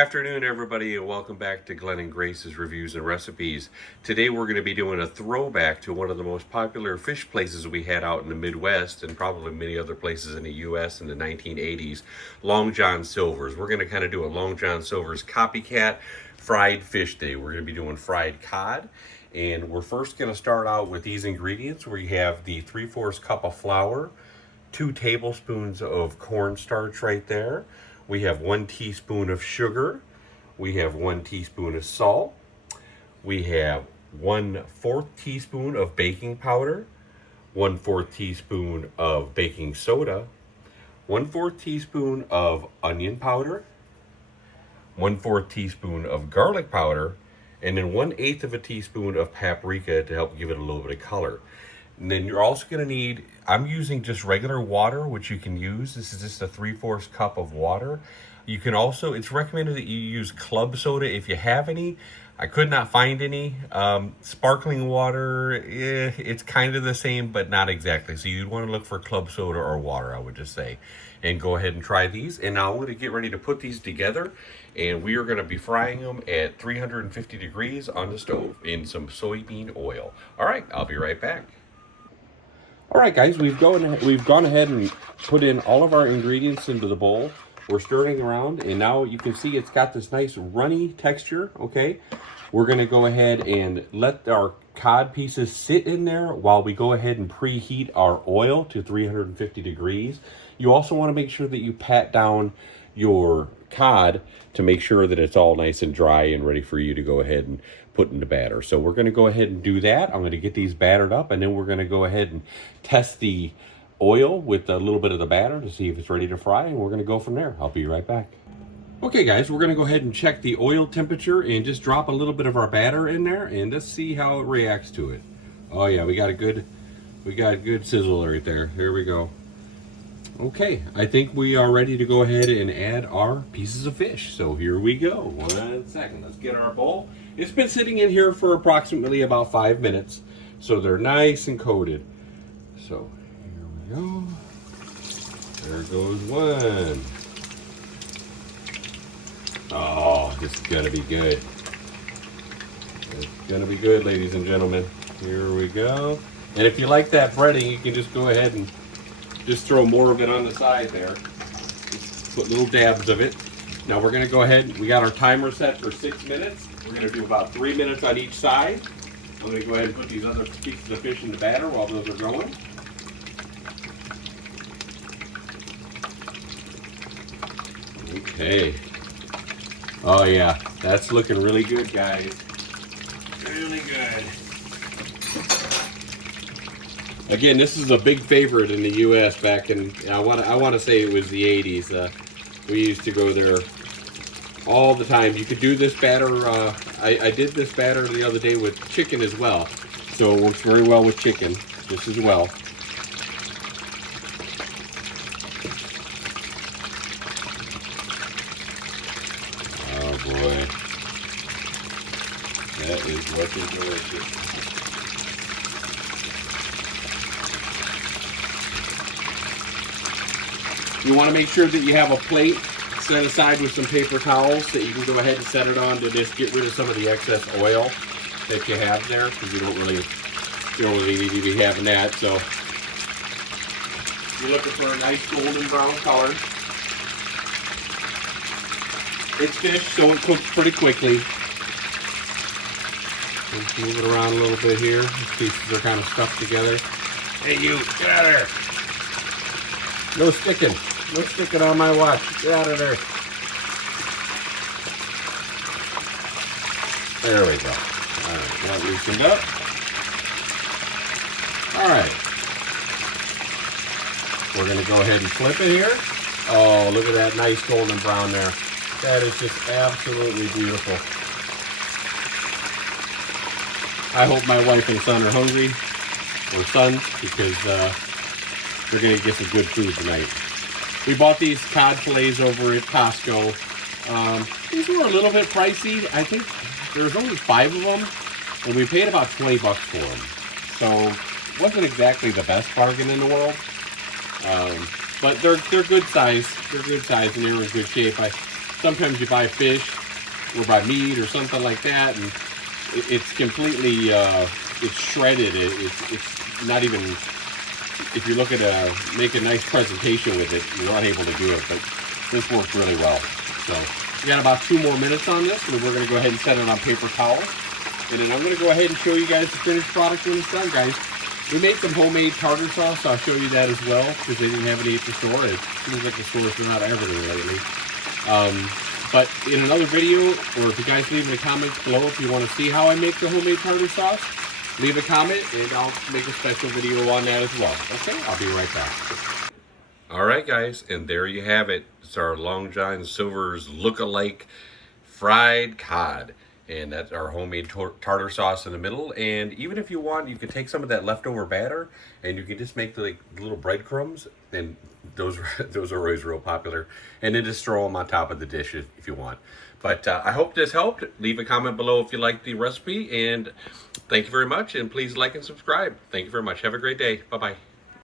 afternoon, everybody, and welcome back to Glenn and Grace's Reviews and Recipes. Today we're going to be doing a throwback to one of the most popular fish places we had out in the Midwest and probably many other places in the U.S. in the 1980s, Long John Silver's. We're going to kind of do a Long John Silver's copycat fried fish day. We're going to be doing fried cod, and we're first going to start out with these ingredients where you have the 3/4 cup of flour, 2 tablespoons of cornstarch right there. We have 1 teaspoon of sugar. We have 1 teaspoon of salt. We have 1/4 teaspoon of baking powder, 1/4 teaspoon of baking soda, 1/4 teaspoon of onion powder, 1/4 teaspoon of garlic powder, and then 1/8 of a teaspoon of paprika to help give it a little bit of color. And then you're also going to need, I'm using just regular water, which you can use. This is just a 3/4 cup of water. You can also, it's recommended that you use club soda if you have any. I could not find any. Sparkling water, it's kind of the same, but not exactly. So you'd want to look for club soda or water, I would just say. And go ahead and try these. And now I'm going to get ready to put these together. And we are going to be frying them at 350 degrees on the stove in some soybean oil. All right, I'll be right back. All right, guys, we've gone ahead and put in all of our ingredients into the bowl. We're stirring around, and now you can see it's got this nice runny texture, okay? We're going to go ahead and let our cod pieces sit in there while we go ahead and preheat our oil to 350 degrees. You also want to make sure that you pat down your cod to make sure that it's all nice and dry and ready for you to go ahead and put in the batter. So we're going to go ahead and do that. I'm going to get these battered up, and then we're going to go ahead and test the oil with a little bit of the batter to see if it's ready to fry, and we're going to go from there. I'll be right back. Okay, guys, we're going to go ahead and check the oil temperature and just drop a little bit of our batter in there, and let's see how it reacts to it. Oh yeah, we got a good sizzle right there. Here we go. Okay, I think we are ready to go ahead and add our pieces of fish. So here we go. 1 second. Let's get our bowl. It's been sitting in here for approximately about 5 minutes, so they're nice and coated. So here we go. There goes one. Oh, this is gonna be good. It's gonna be good, ladies and gentlemen. Here we go. And if you like that breading, you can just go ahead and just throw more of it on the side there. Just put little dabs of it. Now we're going to go ahead, we got our timer set for 6 minutes. We're going to do about 3 minutes on each side. I'm going to go ahead and put these other pieces of fish in the batter while those are going. Okay. Oh yeah, that's looking really good, guys. Really good. Again, this is a big favorite in the U.S. back in, I want to say it was the 80s. We used to go there all the time. You could do this batter, I did this batter the other day with chicken as well. So it works very well with chicken, just as well. Oh boy. That is looking delicious. You want to make sure that you have a plate set aside with some paper towels that you can go ahead and set it on to just get rid of some of the excess oil that you have there, because you don't really need to be having that. So you're looking for a nice golden brown color. It's fish, so it cooks pretty quickly. Let's move it around a little bit here. These pieces are kind of stuck together. Hey, you, get out of there. No sticking. No sticking on my watch. Get out of there. There we go. All right, that loosened up. All right. We're going to go ahead and flip it here. Oh, look at that nice golden brown there. That is just absolutely beautiful. I hope my wife and son are hungry, or sons, because they're going to get some good food tonight. We bought these cod fillets over at Costco. These were a little bit pricey. I think there was only 5 of them, and we paid about 20 bucks for them. So wasn't exactly the best bargain in the world. But they're good size. They're good size, and they're in good shape. sometimes you buy fish or buy meat or something like that, and it's completely it's shredded. It's not even, if you look at make a nice presentation with it, you're unable to do it. But this worked really well. So we got about 2 more minutes on this, and we're going to go ahead and set it on paper towel. And then I'm going to go ahead and show you guys the finished product when it's done, guys. We made some homemade tartar sauce, so I'll show you that as well, because they didn't have any at the store. It seems like the stores are not everywhere lately. But in another video, or if you guys leave in the comments below if you want to see how I make the homemade tartar sauce, leave a comment and I'll make a special video on that as well. Okay, I'll be right back. All right, guys, and there you have it. It's our Long John Silver's look-alike fried cod. And that's our homemade tartar sauce in the middle. And even if you want, you could take some of that leftover batter and you can just make the little breadcrumbs, and those are always real popular. And then just throw them on top of the dish if you want. But I hope this helped. Leave a comment below if you liked the recipe. And thank you very much. And please like and subscribe. Thank you very much. Have a great day. Bye-bye.